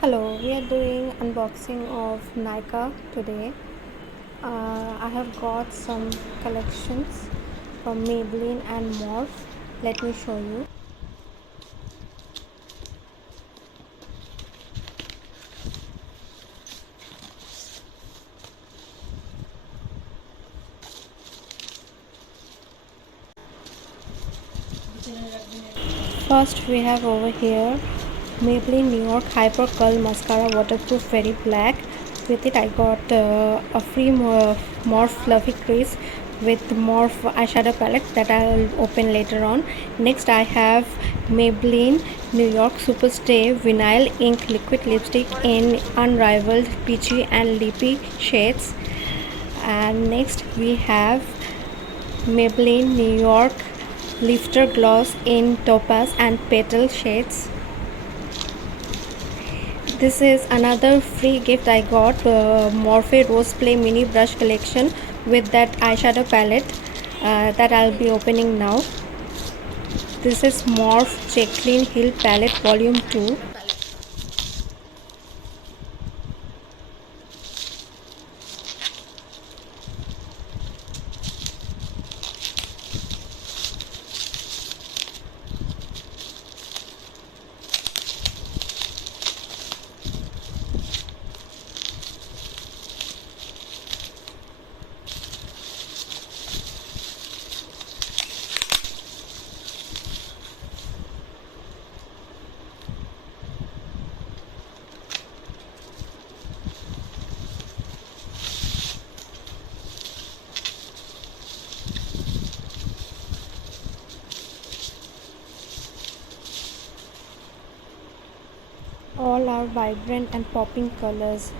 Hello, we are doing unboxing of Nykaa today. I have got some collections from Maybelline and Morph. Let me show you. First, we have over here Maybelline New York Hyper Curl Mascara Waterproof Very Black. With it, I got a free Morph Fluffy Crease with Morph eyeshadow palette that I'll open later on. Next, I have Maybelline New York Superstay Vinyl Ink Liquid Lipstick in Unrivaled, Peachy and Lippy shades. And next, we have Maybelline New York Lifter Gloss in Topaz and Petal shades. This is another free gift I got, Morphe Rose Play Mini Brush Collection with that eyeshadow palette that I'll be opening now. This is Morphe Jaclyn Hill Palette Volume 2. All are vibrant and popping colors.